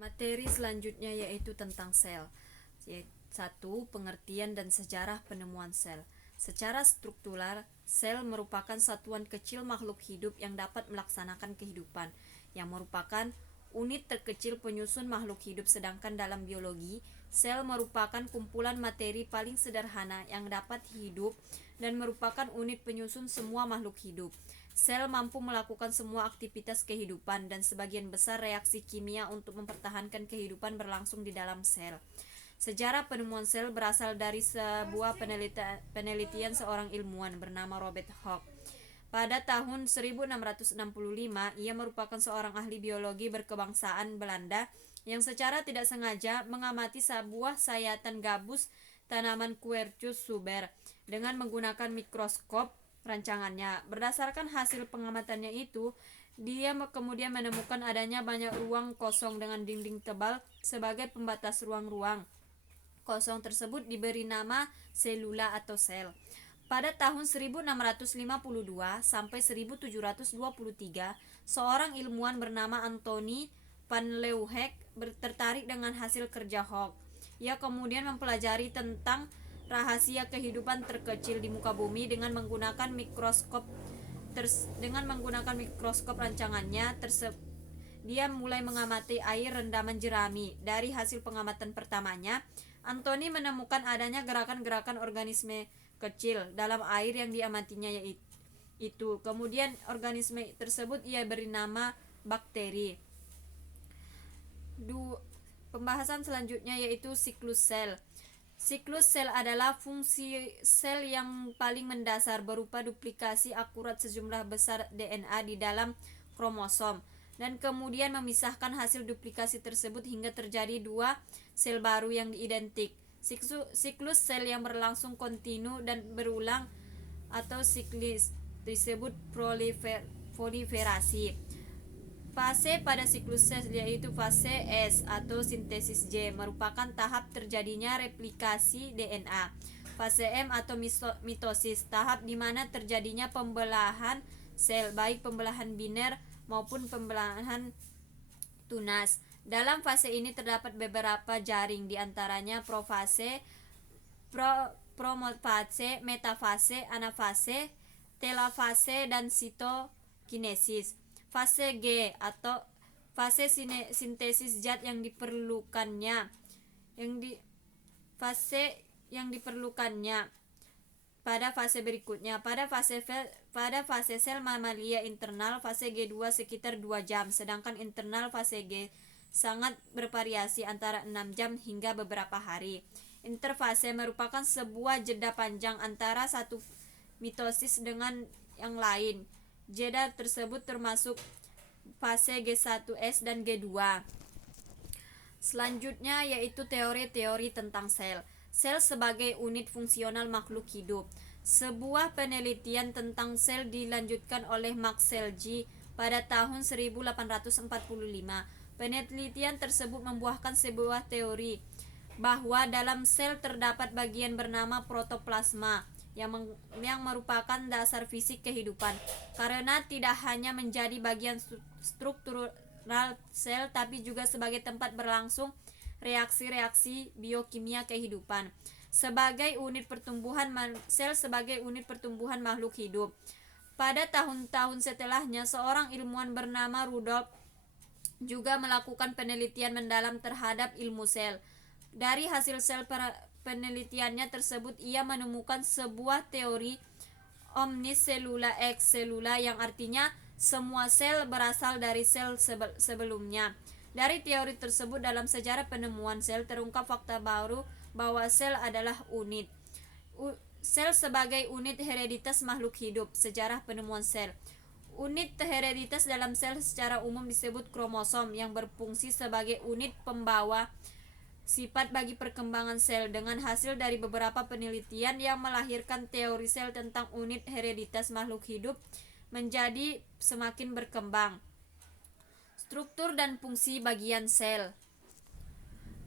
Materi selanjutnya yaitu tentang sel. 1. Pengertian dan sejarah penemuan sel. Secara struktural, sel merupakan satuan kecil makhluk hidup yang dapat melaksanakan kehidupan, yang merupakan unit terkecil penyusun makhluk hidup. Sedangkan dalam biologi, sel merupakan kumpulan materi paling sederhana yang dapat hidup dan merupakan unit penyusun semua makhluk hidup. Sel mampu melakukan semua aktivitas kehidupan dan sebagian besar reaksi kimia untuk mempertahankan kehidupan berlangsung di dalam sel. Sejarah penemuan sel berasal dari sebuah penelitian seorang ilmuwan bernama Robert Hooke. Pada tahun 1665, ia merupakan seorang ahli biologi berkebangsaan Belanda yang secara tidak sengaja mengamati sebuah sayatan gabus tanaman Quercus suber dengan menggunakan mikroskop rancangannya. Berdasarkan hasil pengamatannya itu, dia kemudian menemukan adanya banyak ruang kosong dengan dinding tebal sebagai pembatas ruang-ruang kosong tersebut diberi nama selula atau sel. Pada tahun 1652 sampai 1723, seorang ilmuwan bernama Anthony van Leeuwenhoek tertarik dengan hasil kerja Hooke. Ia kemudian mempelajari tentang rahasia kehidupan terkecil di muka bumi dengan menggunakan mikroskop rancangannya. Dia mulai mengamati air rendaman jerami. Dari hasil pengamatan pertamanya, Anthony menemukan adanya gerakan-gerakan organisme kecil dalam air yang diamatinya yaitu. Kemudian organisme tersebut ia beri nama bakteri. Pembahasan selanjutnya yaitu siklus sel. Siklus sel adalah fungsi sel yang paling mendasar berupa duplikasi akurat sejumlah besar DNA di dalam kromosom dan kemudian memisahkan hasil duplikasi tersebut hingga terjadi dua sel baru yang identik. Siklus sel yang berlangsung kontinu dan berulang atau siklis disebut proliferasi. Fase pada siklus sel yaitu fase S atau sintesis J merupakan tahap terjadinya replikasi DNA. Fase M atau mitosis, tahap di mana terjadinya pembelahan sel, baik pembelahan biner maupun pembelahan tunas. Dalam fase ini terdapat beberapa jaring, diantaranya profase, promofase, metafase, anafase, telofase, dan sitokinesis. Fase G atau fase sintesis zat yang diperlukannya pada fase berikutnya. Pada fase sel mamalia internal, fase G2 sekitar 2 jam, sedangkan internal fase G sangat bervariasi antara 6 jam hingga beberapa hari. Interfase merupakan sebuah jeda panjang antara satu mitosis dengan yang lain. Jeda tersebut termasuk fase G1S dan G2. Selanjutnya yaitu teori-teori tentang sel. Sel sebagai unit fungsional makhluk hidup. Sebuah penelitian tentang sel dilanjutkan oleh Max Selye pada tahun 1845. Penelitian tersebut membuahkan sebuah teori bahwa dalam sel terdapat bagian bernama protoplasma yang merupakan dasar fisik kehidupan, karena tidak hanya menjadi bagian struktural sel tapi juga sebagai tempat berlangsung reaksi-reaksi biokimia kehidupan. Sebagai unit pertumbuhan sel sebagai unit pertumbuhan makhluk hidup. Pada tahun-tahun setelahnya, seorang ilmuwan bernama Rudolf juga melakukan penelitian mendalam terhadap ilmu sel. Dari hasil penelitiannya tersebut, ia menemukan sebuah teori omnis cellula ex cellula yang artinya semua sel berasal dari sel sebelumnya. Dari teori tersebut, dalam sejarah penemuan sel terungkap fakta baru bahwa sel adalah unit. Sel sebagai unit hereditas makhluk hidup. Sejarah penemuan sel. Unit hereditas dalam sel secara umum disebut kromosom yang berfungsi sebagai unit pembawa sifat bagi perkembangan sel. Dengan hasil dari beberapa penelitian yang melahirkan teori sel tentang unit hereditas makhluk hidup menjadi semakin berkembang. Struktur dan fungsi bagian sel.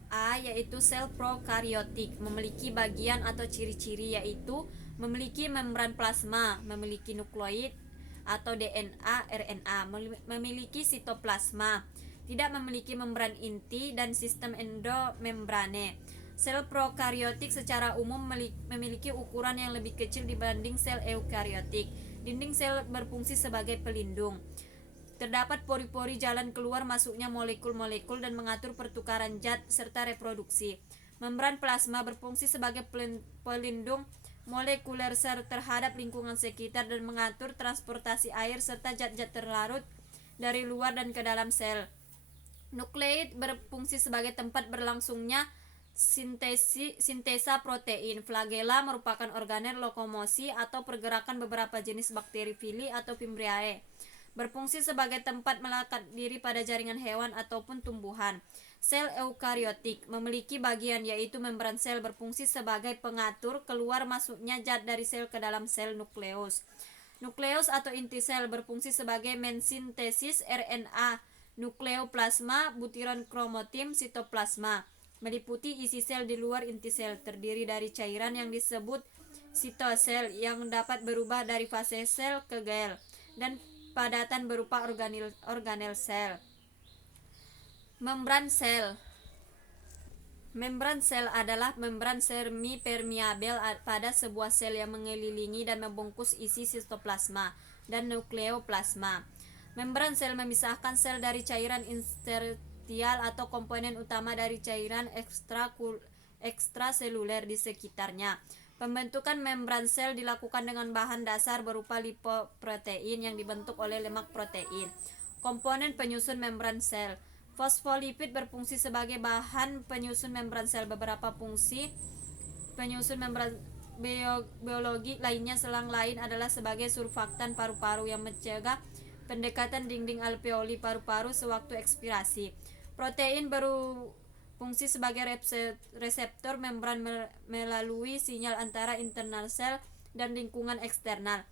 A. Yaitu sel prokaryotik, memiliki bagian atau ciri-ciri yaitu memiliki membran plasma, memiliki nukleoid atau DNA, RNA, memiliki sitoplasma, tidak memiliki membran inti dan sistem endomembrane. Sel prokariotik secara umum memiliki ukuran yang lebih kecil dibanding sel eukariotik. Dinding sel berfungsi sebagai pelindung. Terdapat pori-pori jalan keluar masuknya molekul-molekul dan mengatur pertukaran zat serta reproduksi. Membran plasma berfungsi sebagai pelindung molekuler terhadap lingkungan sekitar dan mengatur transportasi air serta zat-zat terlarut dari luar dan ke dalam sel. Nukleid berfungsi sebagai tempat berlangsungnya sintesa protein. Flagella merupakan organel lokomosi atau pergerakan beberapa jenis bakteri Fili atau Fimbriae. Berfungsi sebagai tempat melekat diri pada jaringan hewan ataupun tumbuhan. Sel eukariotik memiliki bagian yaitu membran sel berfungsi sebagai pengatur keluar masuknya zat dari sel ke dalam sel nukleus. Nukleus atau inti sel berfungsi sebagai mensintesis RNA, nukleoplasma, butiran kromatin, sitoplasma. Meliputi isi sel di luar inti sel, terdiri dari cairan yang disebut sitosel yang dapat berubah dari fase sel ke gel, dan padatan berupa organel sel. Membran sel. Membran sel adalah membran semi-permeabel pada sebuah sel yang mengelilingi dan membungkus isi sitoplasma dan nukleoplasma. Membran sel memisahkan sel dari cairan interstisial atau komponen utama dari cairan ekstraseluler di sekitarnya. Pembentukan membran sel dilakukan dengan bahan dasar berupa lipoprotein yang dibentuk oleh lemak protein. Komponen penyusun membran sel. Fosfolipid berfungsi sebagai bahan penyusun membran sel. Beberapa fungsi penyusun membran biologi lainnya selang lain adalah sebagai surfaktan paru-paru yang mencegah pendekatan dinding alveoli paru-paru sewaktu ekspirasi. Protein berfungsi sebagai reseptor membran melalui sinyal antara internal sel dan lingkungan eksternal.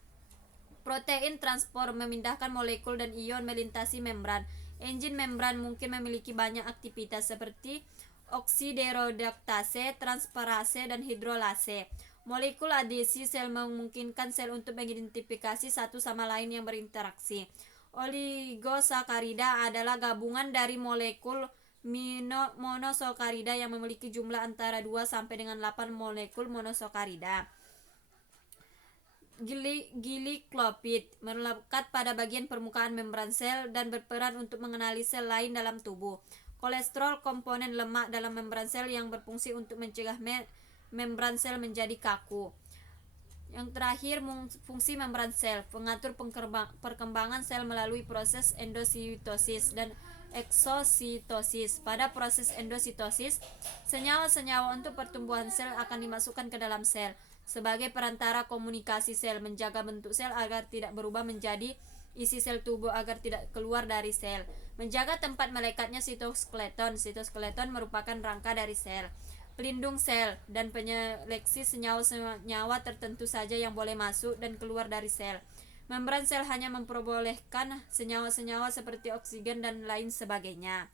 Protein transport memindahkan molekul dan ion melintasi membran. Enzim membran mungkin memiliki banyak aktivitas seperti oksidereduktase, transferase, dan hidrolase. Molekul adhesi sel memungkinkan sel untuk mengidentifikasi satu sama lain yang berinteraksi. Oligosakarida adalah gabungan dari molekul monosakarida yang memiliki jumlah antara 2 sampai dengan 8 molekul monosakarida. Glycolipid melekat pada bagian permukaan membran sel dan berperan untuk mengenali sel lain dalam tubuh. Kolesterol komponen lemak dalam membran sel yang berfungsi untuk mencegah membran sel menjadi kaku. Yang terakhir, fungsi membran sel mengatur perkembangan sel melalui proses endositosis dan eksositosis. Pada proses endositosis, senyawa-senyawa untuk pertumbuhan sel akan dimasukkan ke dalam sel sebagai perantara komunikasi sel, menjaga bentuk sel agar tidak berubah menjadi isi sel tubuh agar tidak keluar dari sel, menjaga tempat melekatnya sitoskeleton. Sitoskeleton merupakan rangka dari sel, pelindung sel, dan penyeleksi senyawa-senyawa tertentu saja yang boleh masuk dan keluar dari sel. Membran sel hanya memperbolehkan senyawa-senyawa seperti oksigen dan lain sebagainya.